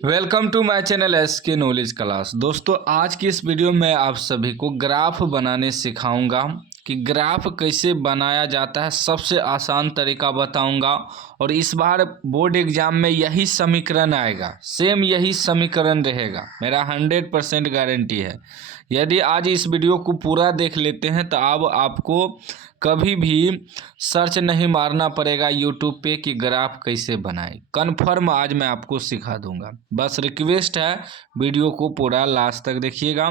Welcome to my channel SK knowledge class. दोस्तों, आज की इस वीडियो में आप सभी को ग्राफ बनाने सिखाऊंगा कि ग्राफ कैसे बनाया जाता है। सबसे आसान तरीका बताऊंगा और इस बार बोर्ड एग्जाम में यही समीकरण आएगा, सेम यही समीकरण रहेगा, मेरा 100% गारंटी है। यदि आज इस वीडियो को पूरा देख लेते हैं तो अब आपको कभी भी सर्च नहीं मारना पड़ेगा यूट्यूब पे कि ग्राफ कैसे बनाए। कन्फर्म आज मैं आपको सिखा दूंगा। बस रिक्वेस्ट है, वीडियो को पूरा लास्ट तक देखिएगा।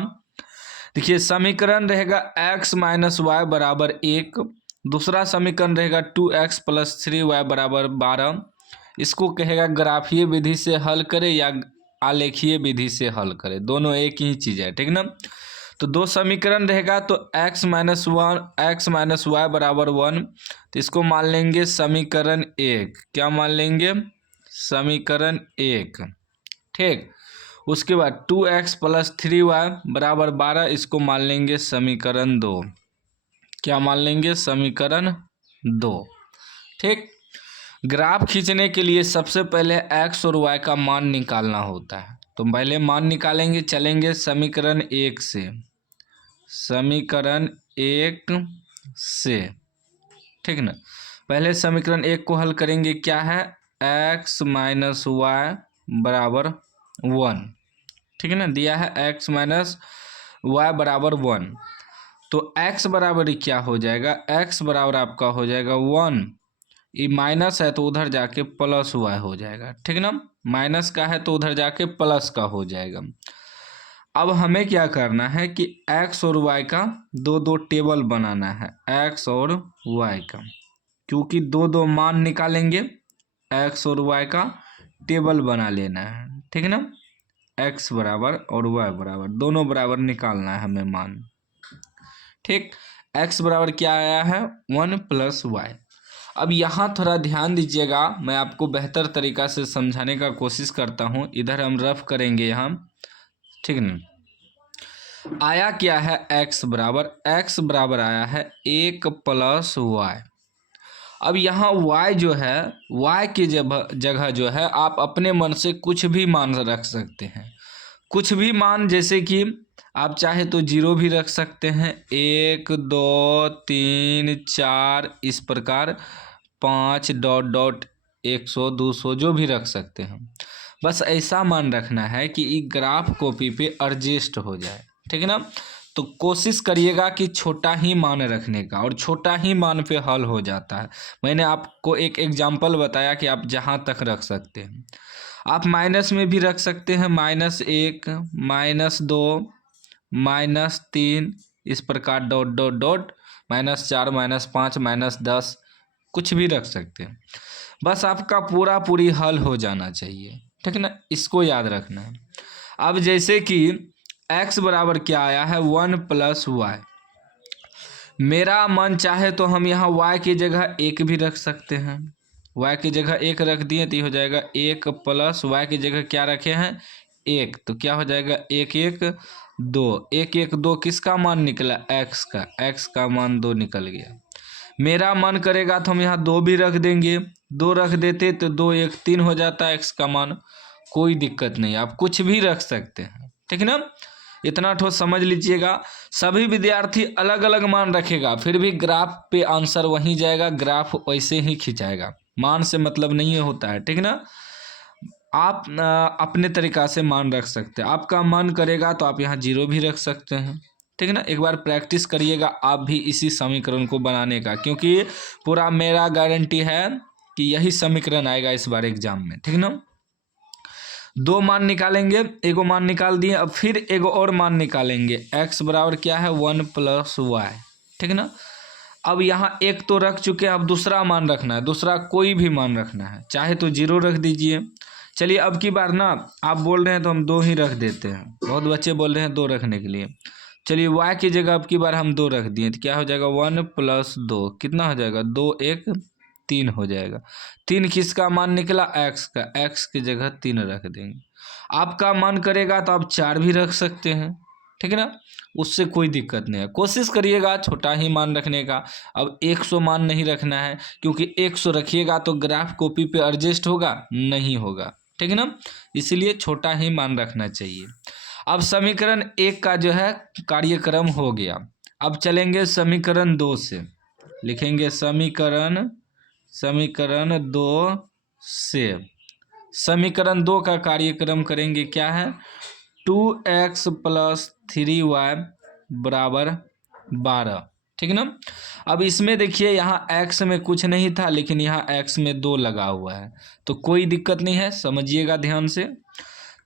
देखिए, समीकरण रहेगा x माइनस वाई बराबर 1। दूसरा समीकरण रहेगा 2x प्लस 3y बराबर 12। इसको कहेगा ग्राफीय विधि से हल करें या आलेखीय विधि से हल करें, दोनों एक ही चीज़ है, ठीक ना। तो दो समीकरण रहेगा, तो x माइनस वाई बराबर 1, तो इसको मान लेंगे समीकरण 1। क्या मान लेंगे? समीकरण 1, ठीक। उसके बाद 2x प्लस 3y बराबर 12, इसको मान लेंगे समीकरण 2। क्या मान लेंगे? समीकरण 2, ठीक। ग्राफ खींचने के लिए सबसे पहले x और y का मान निकालना होता है, तो पहले मान निकालेंगे। चलेंगे समीकरण 1 से, समीकरण 1 से, ठीक ना। पहले समीकरण 1 को हल करेंगे। क्या है? x माइनस वाई बराबर 1, ठीक है ना। दिया है x माइनस वाई बराबर 1, तो x बराबर क्या हो जाएगा? x बराबर आपका हो जाएगा 1। ये माइनस है तो उधर जाके प्लस y हो जाएगा, ठीक ना। माइनस का है तो उधर जाके प्लस का हो जाएगा। अब हमें क्या करना है कि x और y का दो दो टेबल बनाना है, x और y का, क्योंकि दो दो मान निकालेंगे, x और y का टेबल बना लेना है, ठीक है ना। x बराबर और y बराबर, दोनों बराबर निकालना है हमें मान, ठीक। x बराबर क्या आया है? 1 प्लस वाई। अब यहाँ थोड़ा ध्यान दीजिएगा, मैं आपको बेहतर तरीका से समझाने का कोशिश करता हूँ। इधर हम रफ करेंगे यहाँ, ठीक है ना। आया क्या है? x बराबर आया है 1 प्लस वाई। अब यहाँ y जो है, y की जगह जो है आप अपने मन से कुछ भी मान रख सकते हैं। कुछ भी मान, जैसे कि आप चाहे तो 0 भी रख सकते हैं, 1 2 3 4 इस प्रकार, 5 डॉट डॉट 100 200 जो भी रख सकते हैं। बस ऐसा मान रखना है कि ये ग्राफ कॉपी पे एडजस्ट हो जाए, ठीक है ना। तो कोशिश करिएगा कि छोटा ही मान रखने का, और छोटा ही मान पे हल हो जाता है। मैंने आपको एक एग्जाम्पल बताया कि आप जहाँ तक रख सकते हैं। आप माइनस में भी रख सकते हैं, -1 -2 -3 इस प्रकार डॉट डॉट डॉट, -4 -5 -10 कुछ भी रख सकते हैं। बस आपका पूरी हल हो जाना चाहिए, ठीक है ना। इसको याद रखना है। अब जैसे कि x बराबर क्या आया है? 1 प्लस वाई। मेरा मन चाहे तो हम यहाँ y की जगह 1 भी रख सकते हैं। y की जगह 1 रख दिए तो ये हो जाएगा 1 प्लस y की जगह क्या रखे हैं? 1, तो क्या हो जाएगा? 1 1 2, 1 1 2 किसका मान निकला? x का मान 2 निकल गया। मेरा मन करेगा तो हम यहाँ 2 भी रख देंगे, 2 रख देते तो 2 1 3 हो जाता है x का मान। कोई दिक्कत नहीं, आप कुछ भी रख सकते हैं, ठीक है ना। इतना ठोस समझ लीजिएगा। सभी विद्यार्थी अलग अलग मान रखेगा, फिर भी ग्राफ पे आंसर वहीं जाएगा, ग्राफ वैसे ही खिंचाएगा। मान से मतलब नहीं होता है, ठीक ना। आप अपने तरीका से मान रख सकते हैं। आपका मन करेगा तो आप यहाँ 0 भी रख सकते हैं, ठीक है ना। एक बार प्रैक्टिस करिएगा आप भी इसी समीकरण को बनाने का, क्योंकि पूरा मेरा गारंटी है कि यही समीकरण आएगा इस बार एग्जाम में, ठीक ना। दो मान निकालेंगे, एगो मान निकाल दिए, अब फिर एगो और मान निकालेंगे। x बराबर क्या है? 1 प्लस वाई, ठीक है ना। अब यहाँ एक तो रख चुके हैं, अब दूसरा मान रखना है। दूसरा कोई भी मान रखना है, चाहे तो 0 रख दीजिए। चलिए, अब की बार ना आप बोल रहे हैं तो हम 2 ही रख देते हैं। बहुत बच्चे बोल रहे हैं 2 रखने के लिए। चलिए, y की जगह अब की बार हम 2 रख दिए तो क्या हो जाएगा? 1 प्लस 2 कितना हो जाएगा? 2 1 3 हो जाएगा। 3 किसका मान निकला? x का, x की जगह 3 रख देंगे। आपका मन करेगा तो आप 4 भी रख सकते हैं, ठीक है ना। उससे कोई दिक्कत नहीं है। कोशिश करिएगा छोटा ही मान रखने का। अब 100 मान नहीं रखना है, क्योंकि 100 रखिएगा तो ग्राफ कॉपी पे एडजस्ट होगा नहीं होगा, ठीक है ना, इसलिए छोटा ही मान रखना चाहिए। अब समीकरण 1 का जो है कार्यक्रम हो गया। अब चलेंगे समीकरण 2 से, लिखेंगे समीकरण 2 से। समीकरण 2 का कार्यक्रम करेंगे, क्या है, 2x + 3y बराबर 12, ठीक है ना। अब इसमें देखिए यहाँ x में कुछ नहीं था, लेकिन यहाँ x में 2 लगा हुआ है, तो कोई दिक्कत नहीं है, समझिएगा ध्यान से।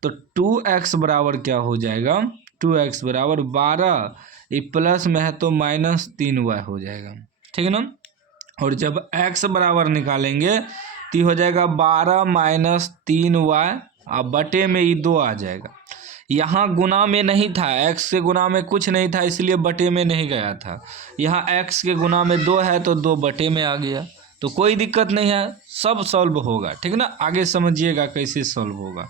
तो 2x बराबर क्या हो जाएगा, 2x बराबर 12, ये प्लस में है तो -3y हो जाएगा, ठीक है ना। और जब x बराबर निकालेंगे तो हो जाएगा 12 - 3y, अब बटे में ये 2 आ जाएगा। यहाँ गुना में नहीं था, x के गुना में कुछ नहीं था, इसलिए बटे में नहीं गया था। यहाँ x के गुना में 2 है तो 2 बटे में आ गया, तो कोई दिक्कत नहीं है, सब सॉल्व होगा, ठीक है ना। आगे समझिएगा कैसे सॉल्व होगा।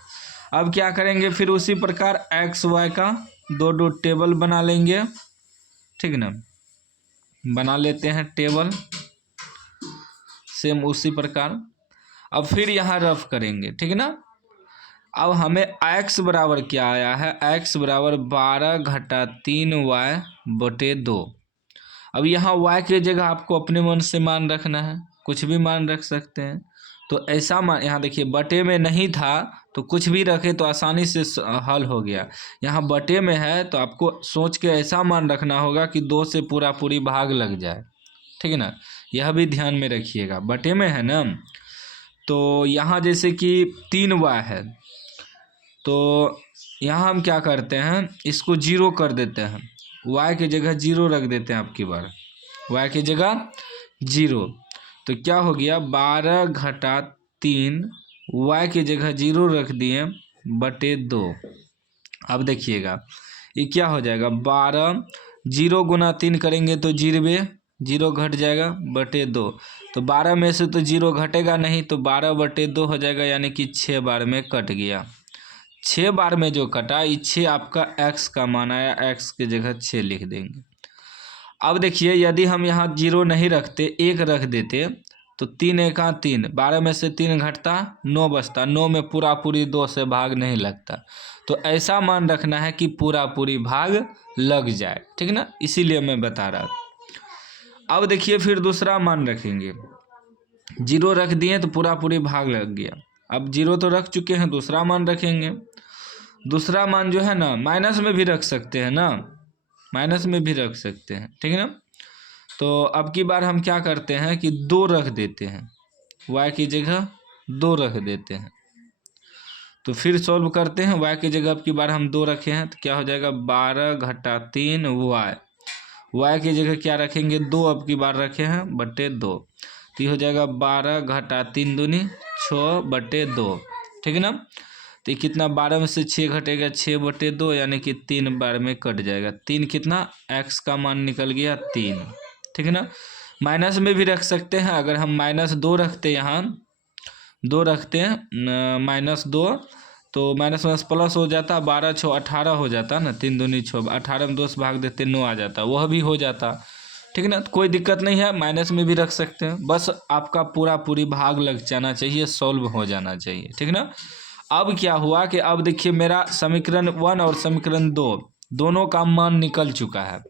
अब क्या करेंगे, फिर उसी प्रकार x y का दो टेबल बना लेंगे, ठीक है ना, बना लेते हैं टेबल, सेम उसी प्रकार। अब फिर यहाँ रफ करेंगे, ठीक है ना। अब हमें x बराबर क्या आया है, x बराबर 12 - 3y बटे 2। अब यहाँ y की जगह आपको अपने मन से मान रखना है, कुछ भी मान रख सकते हैं। तो ऐसा मान, यहाँ देखिए बटे में नहीं था तो कुछ भी रखे तो आसानी से हल हो गया। यहाँ बटे में है तो आपको सोच के ऐसा मान रखना होगा कि 2 से पूरी भाग लग जाए, ठीक है ना। यह भी ध्यान में रखिएगा, बटे में है ना। तो यहाँ जैसे कि 3y है, तो यहाँ हम क्या करते हैं, इसको 0 कर देते हैं, y की जगह 0 रख देते हैं आपकी बार, y की जगह 0। तो क्या हो गया, 12 - 3, y की जगह 0 रख दिए बटे 2। अब देखिएगा ये क्या हो जाएगा, 12, 0 × 3 करेंगे तो 0 घट जाएगा बटे 2। तो 12 में से तो 0 घटेगा नहीं, तो 12 बटे 2 हो जाएगा, यानी कि 6 बार में कट गया। 6 बार में जो कटा, ये 6 आपका x का मान आया, x की जगह 6 लिख देंगे। अब देखिए यदि हम यहाँ 0 नहीं रखते, 1 रख देते, तो 3 × 1 = 3, 12 में से 3 घटता 9 बचता, 9 में पूरी 2 से भाग नहीं लगता। तो ऐसा मान रखना है कि पूरी भाग लग जाए, ठीक है ना, इसीलिए मैं बता रहा था। अब देखिए फिर दूसरा मान रखेंगे, 0 रख दिए तो पूरी भाग लग गया। अब 0 तो रख चुके हैं, दूसरा मान रखेंगे। दूसरा मान जो है ना, माइनस में भी रख सकते हैं ना, माइनस में भी रख सकते हैं, ठीक है ना। तो अब की बार हम क्या करते हैं कि 2 रख देते हैं, y की जगह 2 रख देते हैं। तो फिर सॉल्व करते हैं, y की जगह अब की बार हम 2 रखे हैं, तो क्या हो जाएगा, 12 - 3 y की जगह क्या रखेंगे, 2 अब की बार रखे हैं बटे 2। तो ये हो जाएगा 12 - 3 दूनी 6 बटे 2, ठीक है ना। तो ये कितना, 12 में से 6 घटेगा, 6 बटे 2, यानी कि 3 बार में कट जाएगा। 3 कितना, x का मान निकल गया 3, ठीक है ना। माइनस में भी रख सकते हैं, अगर हम -2 रखते, यहाँ 2 रखते हैं, -2, तो माइनस प्लस हो जाता, 12 × 6 = 18 हो जाता ना, 3 दूनी 6, 18 में 2 से भाग देते 9 आ जाता, वह भी हो जाता, ठीक है ना। कोई दिक्कत नहीं है, माइनस में भी रख सकते हैं, बस आपका पूरी भाग लग जाना चाहिए, सॉल्व हो जाना चाहिए, ठीक है ना। अब क्या हुआ कि अब देखिए मेरा समीकरण 1 और समीकरण 2 दोनों का मान निकल चुका है।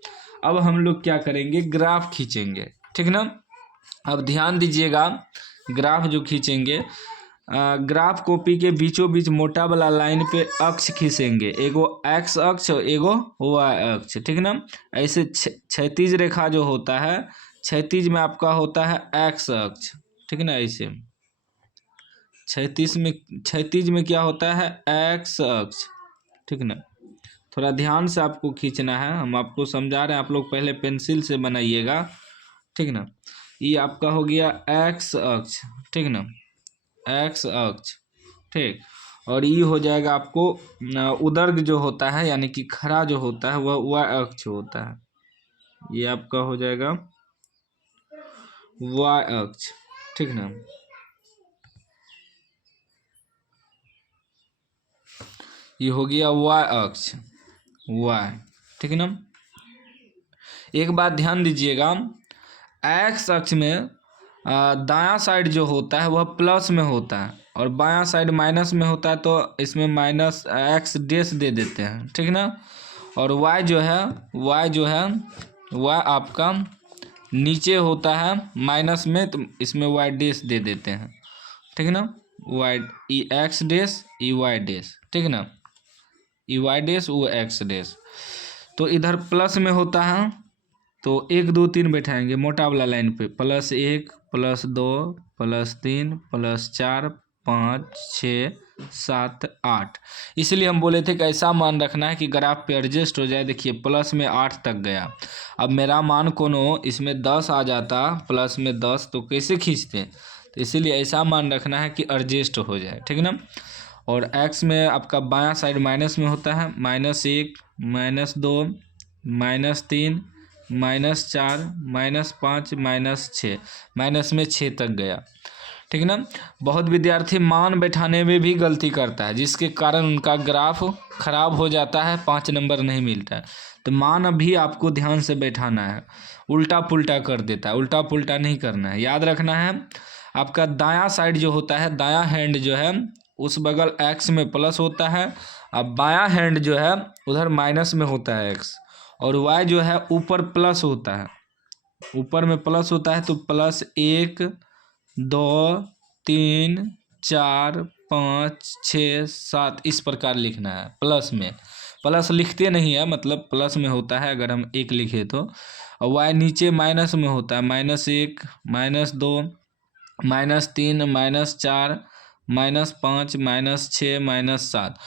अब हम लोग क्या करेंगे, ग्राफ खींचेंगे, ठीक है ना। अब ध्यान दीजिएगा, ग्राफ जो खींचेंगे, ग्राफ कॉपी के बीचों बीच मोटा वाला लाइन पे अक्ष खींचेंगे, एगो x अक्ष और एगो y अक्ष, ठीक है ना। ऐसे क्षैतिज रेखा जो होता है, क्षैतिज में आपका होता है x अक्ष, ठीक है ना। ऐसे क्षैतिज में क्या होता है, x अक्ष, ठीक है ना। थोड़ा ध्यान से आपको खींचना है, हम आपको समझा रहे हैं, आप लोग पहले पेंसिल से बनाइएगा, ठीक है ना। ये आपका हो गया x अक्ष, ठीक है ना, x अक्ष, ठीक। और ये हो जाएगा आपको उदर्ग जो होता है, यानी कि खड़ा जो होता है वह y अक्ष होता है, ये आपका हो जाएगा y अक्ष, ठीक ना। ये हो गया y अक्ष, y, ठीक है ना। एक बात ध्यान दीजिएगा, x अक्ष में दायां साइड जो होता है वह प्लस में होता है, और बायां साइड माइनस में होता है तो इसमें माइनस एक्स डेस दे देते हैं, ठीक ना। और वाई जो है वाई आपका नीचे होता है माइनस में, तो इसमें वाई डेस दे देते हैं, ठीक ना। वाई ई एक्स डेस ई वाई डेस, ठीक ना। ई वाई डेस वो एक्स डेस। तो इधर प्लस में होता है तो 1 2 3 बैठाएंगे मोटा वाला लाइन पे, +1 +2 +3 +4 5 6 7 8। इसलिए हम बोले थे कि ऐसा मान रखना है कि ग्राफ पे एडजस्ट हो जाए। देखिए प्लस में 8 तक गया। अब मेरा मान कोनो इसमें 10 आ जाता, प्लस में 10, तो कैसे खींचते। तो इसीलिए ऐसा मान रखना है कि एडजस्ट हो जाए, ठीक ना। और एक्स में आपका बायां साइड माइनस में होता है, -1 -2 -3 -4 -5 -6, माइनस में 6 तक गया, ठीक ना। बहुत विद्यार्थी मान बैठाने में भी गलती करता है, जिसके कारण उनका ग्राफ खराब हो जाता है, 5 नंबर नहीं मिलता है। तो मान अभी आपको ध्यान से बैठाना है, उल्टा पुल्टा कर देता है, उल्टा पुल्टा नहीं करना है। याद रखना है आपका दायां साइड जो होता है, दायां हैंड जो है उस बगल एक्स में प्लस होता है, अब बायां हैंड जो है उधर माइनस में होता है एक्स, और वाई जो है ऊपर प्लस होता है, ऊपर में प्लस होता है। तो +1 2 3 4 5 6 7 इस प्रकार लिखना है। प्लस में प्लस लिखते नहीं है, मतलब प्लस में होता है अगर हम 1 लिखे तो। और वाई नीचे माइनस में होता है, -1 -2 -3 -4 -5 -6 -7।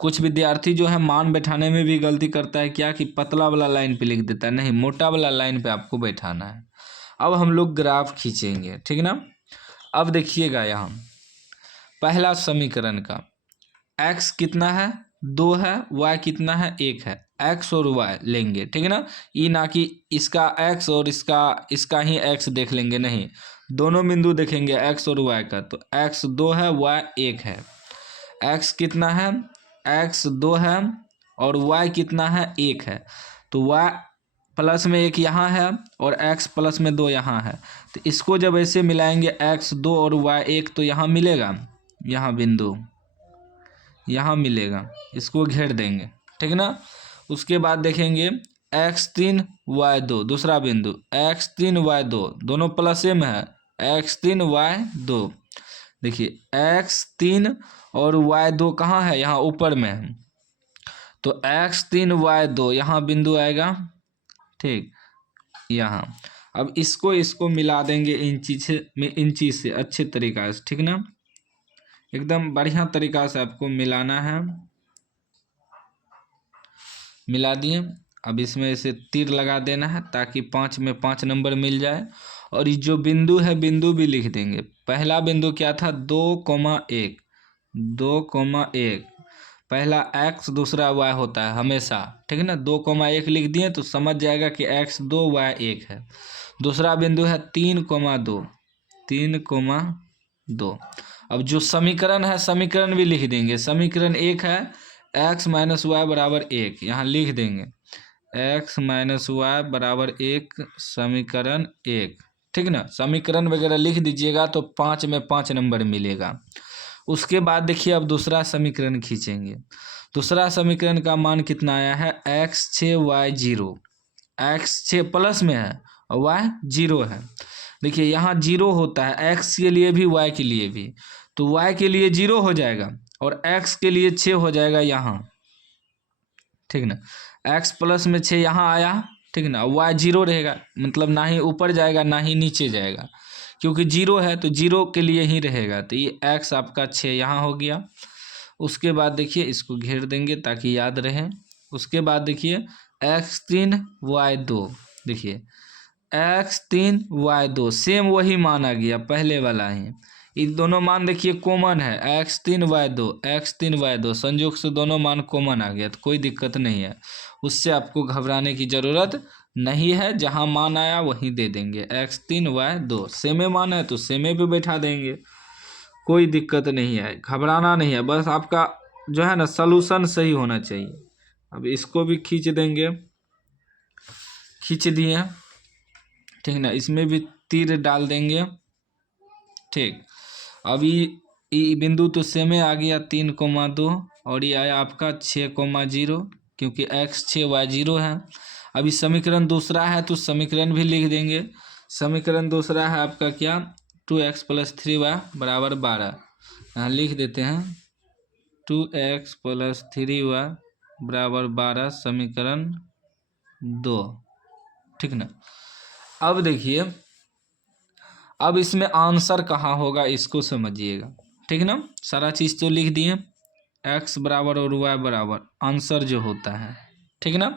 कुछ विद्यार्थी जो है मान बैठाने में भी गलती करता है, क्या कि पतला वाला लाइन पे लिख देता है, नहीं मोटा वाला लाइन पे आपको बैठाना है। अब हम लोग ग्राफ खींचेंगे, ठीक ना। अब देखिएगा यहाँ पहला समीकरण का x कितना है 2 है, y कितना है 1 है, x और y लेंगे, ठीक है ना। ये ना कि इसका x और इसका ही x देख लेंगे, नहीं, दोनों बिंदु देखेंगे x और y का। तो x 2 है, y 1 है। x कितना है, x 2 है और y कितना है 1 है। तो y प्लस में 1 यहाँ है और x प्लस में 2 यहाँ है। तो इसको जब ऐसे मिलाएंगे x 2 और y 1, तो यहाँ मिलेगा, यहाँ बिंदु यहाँ मिलेगा, इसको घेर देंगे, ठीक ना। उसके बाद देखेंगे x3 y2 दूसरा बिंदु, x3 y2 दोनों प्लस में है, x3 y2। देखिए x3 और y2 कहाँ है, यहाँ ऊपर में है। तो x3 y2 यहाँ बिंदु आएगा, ठीक, यहाँ। अब इसको मिला देंगे इंची से अच्छे तरीका से, ठीक ना, एकदम बढ़िया तरीका से आपको मिलाना है। मिला दिए। अब इसमें ऐसे तीर लगा देना है ताकि 5 में 5 नंबर मिल जाए। और ये जो बिंदु है बिंदु भी लिख देंगे। पहला बिंदु क्या था, 2,1 2,1, पहला x दूसरा y होता है हमेशा, ठीक है ना। 2,1 लिख दिए तो समझ जाएगा कि x 2 y 1 है। दूसरा बिंदु है 3,2 3,2। अब जो समीकरण है समीकरण भी लिख देंगे। समीकरण 1 है x - y = 1, यहाँ लिख देंगे x - y = 1 समीकरण 1, ठीक ना। समीकरण वगैरह लिख दीजिएगा तो 5 में 5 नंबर मिलेगा। उसके बाद देखिए अब दूसरा समीकरण खींचेंगे। दूसरा समीकरण का मान कितना आया है, x 6 y 0, x 6 प्लस में है और y 0 है। देखिए यहाँ 0 होता है x के लिए भी y के लिए भी, तो y के लिए 0 हो जाएगा और x के लिए 6 हो जाएगा यहाँ, ठीक ना। x प्लस में 6 यहाँ आया, ठीक ना, y 0 रहेगा, मतलब ना ही ऊपर जाएगा ना ही नीचे जाएगा, क्योंकि 0 है तो 0 के लिए ही रहेगा। तो ये x आपका 6 यहाँ हो गया। उसके बाद देखिए इसको घेर देंगे ताकि याद रहे। उसके बाद देखिए x3 y2, देखिए x3 y2 सेम वही मान आ गया पहले वाला ही। ये दोनों मान देखिए कॉमन है, x3 y2 संयोग से दोनों मान कॉमन आ गया, तो कोई दिक्कत नहीं है, उससे आपको घबराने की ज़रूरत नहीं है। जहाँ मान आया वहीं दे देंगे, x3 y2 सेमे मान है तो सेमे पे बैठा देंगे, कोई दिक्कत नहीं है, घबराना नहीं है। बस आपका जो है ना सलूशन सही होना चाहिए। अब इसको भी खींच देंगे, खींच दिए, ठीक ना। इसमें भी तीर डाल देंगे, ठीक। अभी ई बिंदु तो सेम आ गया 3,2 और ये आया आपका 6,0 क्योंकि x 6 y 0 है। अभी समीकरण दूसरा है तो समीकरण भी लिख देंगे। समीकरण दूसरा है आपका क्या 2x + 3y = 12। यहाँ लिख देते हैं 2x + 3y = 12 समीकरण 2। ठीक ना। अब देखिए अब इसमें आंसर कहाँ होगा इसको समझिएगा। ठीक ना। सारा चीज़ तो लिख दिए x बराबर और y बराबर आंसर जो होता है। ठीक ना।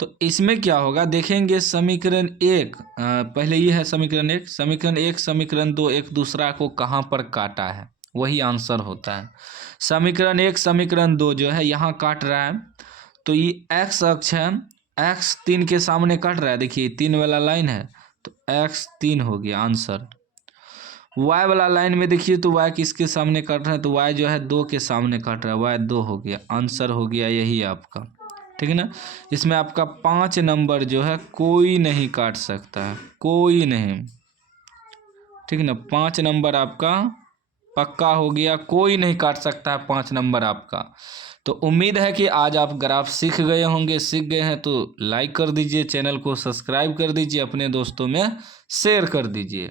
तो इसमें क्या होगा देखेंगे समीकरण 1 पहले ये है समीकरण 1 समीकरण 2 एक दूसरा को कहाँ पर काटा है वही आंसर होता है। समीकरण 1 समीकरण 2 जो है यहाँ काट रहा है तो ये x अक्ष है x 3 के सामने काट रहा है। देखिए 3 वाला लाइन है तो x 3 हो गया आंसर। y वाला लाइन में देखिए तो y किसके सामने काट रहा है तो y जो है 2 के सामने काट रहा है y 2 हो गया आंसर हो गया यही आपका। ठीक है ना। इसमें आपका 5 नंबर जो है कोई नहीं काट सकता है कोई नहीं। ठीक है ना। 5 नंबर आपका पक्का हो गया कोई नहीं काट सकता है 5 नंबर आपका। तो उम्मीद है कि आज आप ग्राफ सीख गए होंगे। सीख गए हैं तो लाइक कर दीजिए चैनल को सब्सक्राइब कर दीजिए अपने दोस्तों में शेयर कर दीजिए।